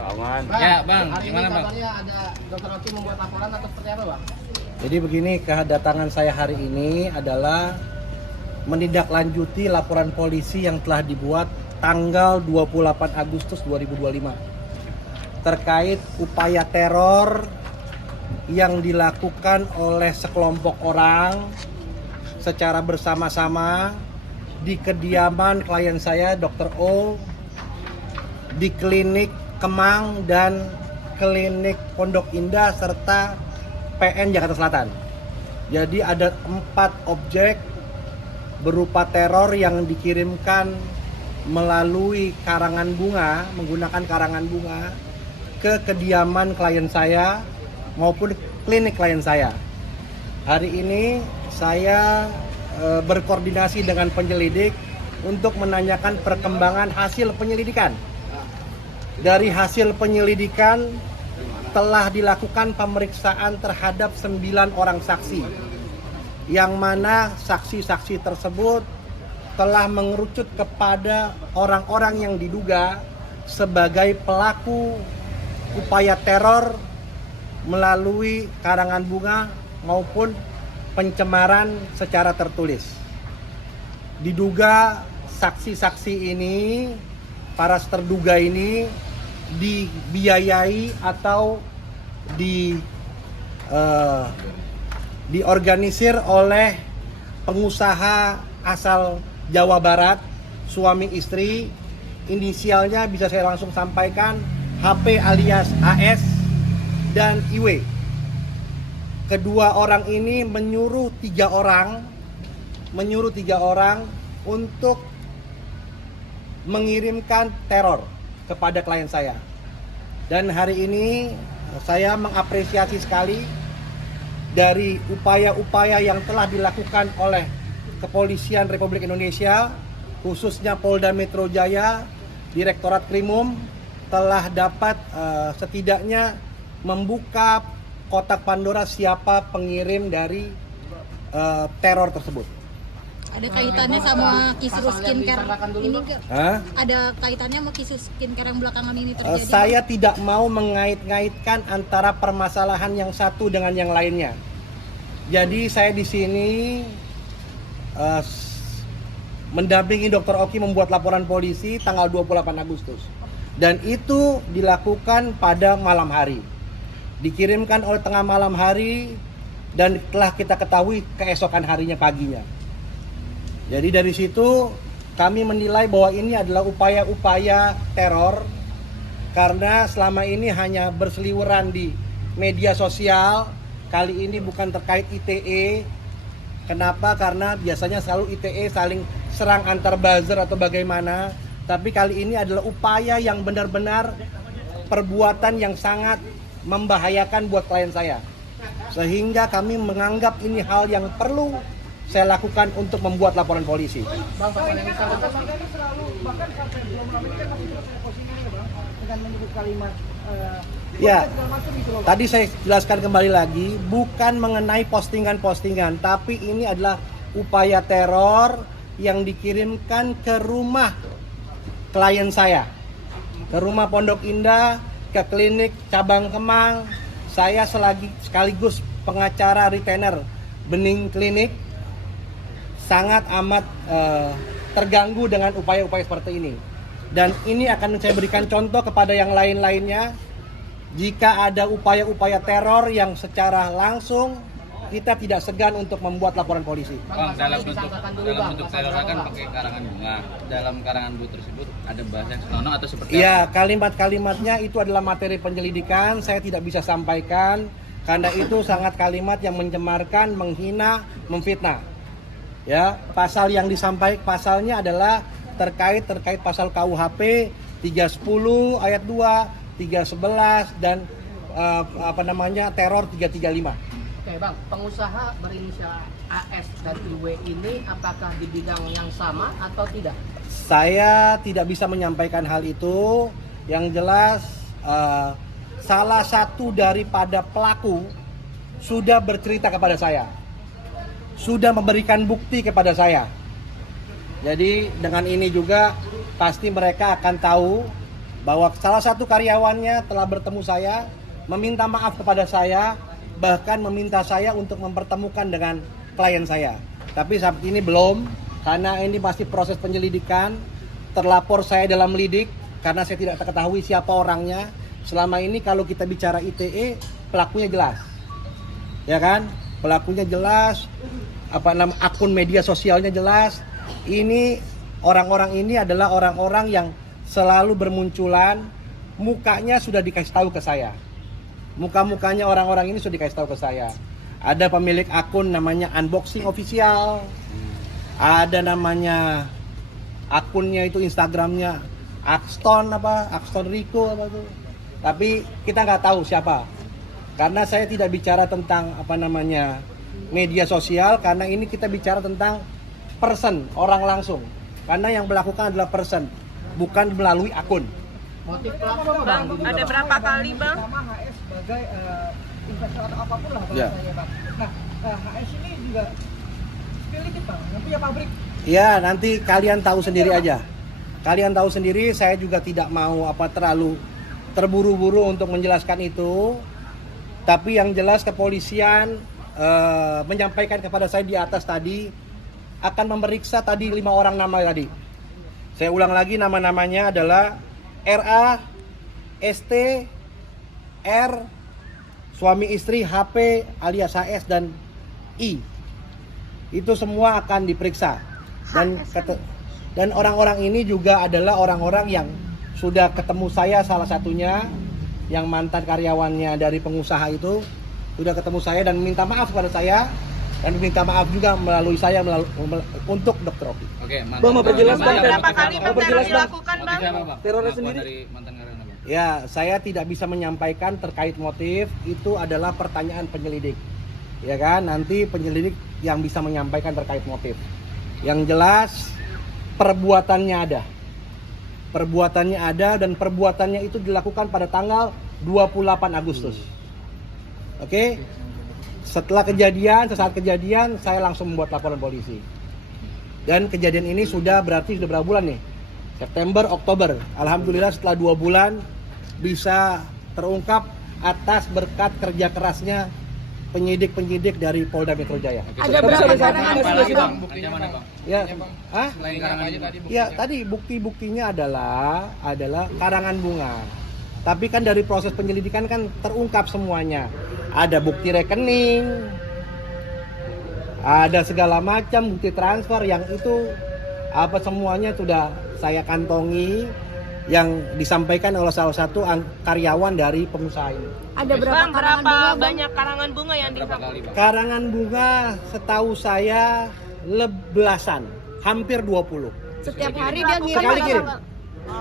Aman. Bang, Ya, Bang. hari Gimana, ini Bang? kabarnya ada Dr. Oki membuat laporan atau seperti apa, Bang? Jadi begini, kedatangan saya hari ini adalah menindaklanjuti laporan polisi yang telah dibuat tanggal 28 Agustus 2025 terkait upaya teror yang dilakukan oleh sekelompok orang secara bersama-sama di kediaman klien saya Dr. O, di klinik Kemang dan klinik Pondok Indah serta PN Jakarta Selatan. Jadi ada 4 objek berupa teror yang dikirimkan melalui karangan bunga, menggunakan karangan bunga ke kediaman klien saya maupun klinik klien saya. Hari ini saya berkoordinasi dengan penyelidik untuk menanyakan perkembangan hasil penyelidikan. Dari hasil penyelidikan telah dilakukan pemeriksaan terhadap 9 orang saksi, yang mana saksi-saksi tersebut telah mengerucut kepada orang-orang yang diduga sebagai pelaku upaya teror melalui karangan bunga maupun pencemaran secara tertulis. Diduga saksi-saksi ini, para terduga ini dibiayai atau diorganisir oleh pengusaha asal Jawa Barat, suami istri, inisialnya bisa saya langsung sampaikan, HP alias AS dan IW. Kedua orang ini menyuruh 3 orang untuk mengirimkan teror kepada klien saya. Dan hari ini saya mengapresiasi sekali dari upaya-upaya yang telah dilakukan oleh Kepolisian Republik Indonesia, khususnya Polda Metro Jaya, Direktorat Krimum telah dapat setidaknya membuka kotak Pandora siapa pengirim dari teror tersebut. Ada kaitannya sama kisru skincare ini enggak? Ada kaitannya sama kisru skincare yang belakangan ini terjadi? Saya tidak mau mengait-ngaitkan antara permasalahan yang satu dengan yang lainnya. Jadi saya di sini mendampingi Dr. Oki membuat laporan polisi tanggal 28 Agustus. Dan itu dilakukan pada malam hari. Dikirimkan oleh tengah malam hari dan telah kita ketahui keesokan harinya paginya. Jadi dari situ kami menilai bahwa ini adalah upaya-upaya teror karena selama ini hanya berseliweran di media sosial. Kali ini bukan terkait ITE. Kenapa? Karena biasanya selalu ITE saling serang antar buzzer atau bagaimana. Tapi kali ini adalah upaya yang benar-benar perbuatan yang sangat membahayakan buat klien saya. Sehingga kami menganggap ini hal yang perlu saya lakukan untuk membuat laporan polisi. Bang, yang bersangkutan bahkan sampai belum lama ini kan masih terus posisinya, Bang, dengan menyebut kalimat Ya, tadi saya jelaskan kembali lagi, bukan mengenai postingan-postingan, tapi ini adalah upaya teror yang dikirimkan ke rumah klien saya, ke rumah Pondok Indah, ke klinik cabang Kemang. Saya sekaligus pengacara retainer Bening Klinik sangat amat terganggu dengan upaya-upaya seperti ini. Dan ini akan saya berikan contoh kepada yang lain-lainnya. Jika ada upaya-upaya teror yang secara langsung, kita tidak segan untuk membuat laporan polisi. Bang, dalam bentuk teror kan pakai karangan bunga. Dalam karangan bunga tersebut ada bahasa yang senonoh atau seperti apa? Ya, kalimat-kalimatnya itu adalah materi penyelidikan. Saya tidak bisa sampaikan karena itu sangat kalimat yang mencemarkan, menghina, memfitnah. Ya, pasal yang disampaikan pasalnya adalah terkait pasal KUHP 310 ayat 2, 311 dan teror 335. Oke, Bang, pengusaha berinisial AS dan IW ini apakah di bidang yang sama atau tidak? Saya tidak bisa menyampaikan hal itu. Yang jelas salah satu daripada pelaku sudah bercerita kepada saya, sudah memberikan bukti kepada saya. Jadi dengan ini juga pasti mereka akan tahu bahwa salah satu karyawannya telah bertemu saya, meminta maaf kepada saya, bahkan meminta saya untuk mempertemukan dengan klien saya. Tapi saat ini belum, karena ini masih proses penyelidikan. Terlapor saya dalam lidik karena saya tidak ketahui siapa orangnya. Selama ini kalau kita bicara ITE, pelakunya jelas, ya kan? Pelakunya jelas, akun media sosialnya jelas. Ini orang-orang ini adalah orang-orang yang selalu bermunculan, mukanya sudah dikasih tahu ke saya. Muka-mukanya orang-orang ini sudah dikasih tahu ke saya. Ada pemilik akun namanya Unboxing Official, ada namanya akunnya itu Instagramnya Axton Rico apa tuh. Tapi kita nggak tahu siapa. Karena saya tidak bicara tentang media sosial, karena ini kita bicara tentang person, orang langsung. Karena yang melakukan adalah person, bukan melalui akun. Motif pelaku Bang, ada berapa kali Bang? Sama HS sebagai investor atau apapun lah Ya. bahasanya Bang. Nah, HS ini juga dikit Bang, yang punya pabrik. Ya, nanti kalian tahu sendiri aja. Kalian tahu sendiri, saya juga tidak mau terlalu terburu-buru untuk menjelaskan itu. Tapi yang jelas kepolisian menyampaikan kepada saya di atas tadi akan memeriksa tadi 5 orang nama tadi. Saya ulang lagi, nama-namanya adalah RA, ST, R, suami istri, HP alias HS dan I. Itu semua akan diperiksa. Dan orang-orang ini juga adalah orang-orang yang sudah ketemu saya, salah satunya yang mantan karyawannya dari pengusaha itu sudah ketemu saya dan minta maaf kepada saya, dan minta maaf juga melalui saya untuk Dr. Oki. Oke, Bang, mau perjelas Bang, Berapa kali Bang teror perjelas, Bang. dilakukan Bang? Motifnya apa, Bang? Terornya Pengakuan sendiri? dari mantan karyawan, Bang. Ya, saya tidak bisa menyampaikan terkait motif, itu adalah pertanyaan penyelidik. Ya kan, nanti penyelidik yang bisa menyampaikan terkait motif. Yang jelas perbuatannya ada. Perbuatannya ada dan perbuatannya itu dilakukan pada tanggal 28 Agustus. Oke? Setelah kejadian, sesaat kejadian, saya langsung membuat laporan polisi. Dan kejadian ini sudah berapa bulan nih? September, Oktober. Alhamdulillah setelah 2 bulan bisa terungkap atas berkat kerja kerasnya penyidik-penyidik dari Polda Metro Jaya. Ada berapa karangan Apa bunga lagi, Bang? Buktinya mana, Bang? Ya, Selain karangan bunga. ya tadi bukti-buktinya adalah karangan bunga. Tapi kan dari proses penyelidikan kan terungkap semuanya. Ada bukti rekening, ada segala macam bukti transfer yang itu semuanya sudah saya kantongi yang disampaikan oleh salah satu karyawan dari pengusaha ini. Ada berapa Bang, karangan berapa bunga, Bang? banyak karangan bunga yang Berapa disampaikan? kali, Bang? Karangan bunga setahu saya belasan, hampir 20. Setiap hari dia ngirim Sekali berapa, kirim. Bang?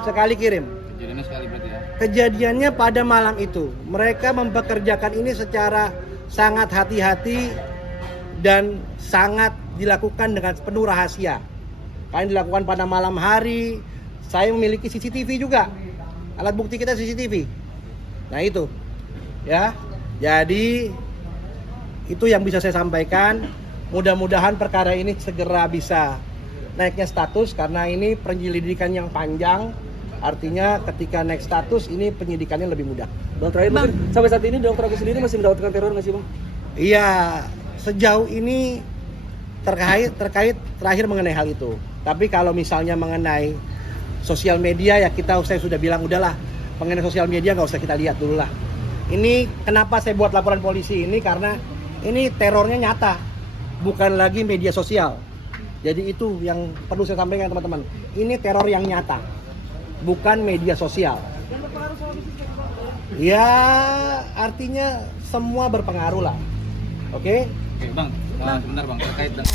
Sekali kirim. Kejadiannya sekali berarti ya. Kejadiannya pada malam itu. Mereka mempekerjakan ini secara sangat hati-hati dan sangat dilakukan dengan penuh rahasia. Karena dilakukan pada malam hari. Saya memiliki CCTV juga. Alat bukti kita CCTV. Nah itu. Ya. Jadi itu yang bisa saya sampaikan. Mudah-mudahan perkara ini segera bisa naiknya status karena ini penyelidikan yang panjang. Artinya ketika naik status ini penyidikannya lebih mudah. Bang, terakhir mungkin sampai saat ini Dr. Agus sendiri masih mendapatkan teror nggak sih Bang? Iya, sejauh ini terkait terakhir mengenai hal itu. Tapi kalau misalnya mengenai sosial media ya saya sudah bilang udahlah, mengenai sosial media nggak usah kita lihat dulu lah. Ini kenapa saya buat laporan polisi ini karena ini terornya nyata, bukan lagi media sosial. Jadi itu yang perlu saya sampaikan teman-teman. Ini teror yang nyata, bukan media sosial. Ya artinya semua berpengaruh lah. Oke? Oke, Bang. Sebentar, Bang. Terkait dengan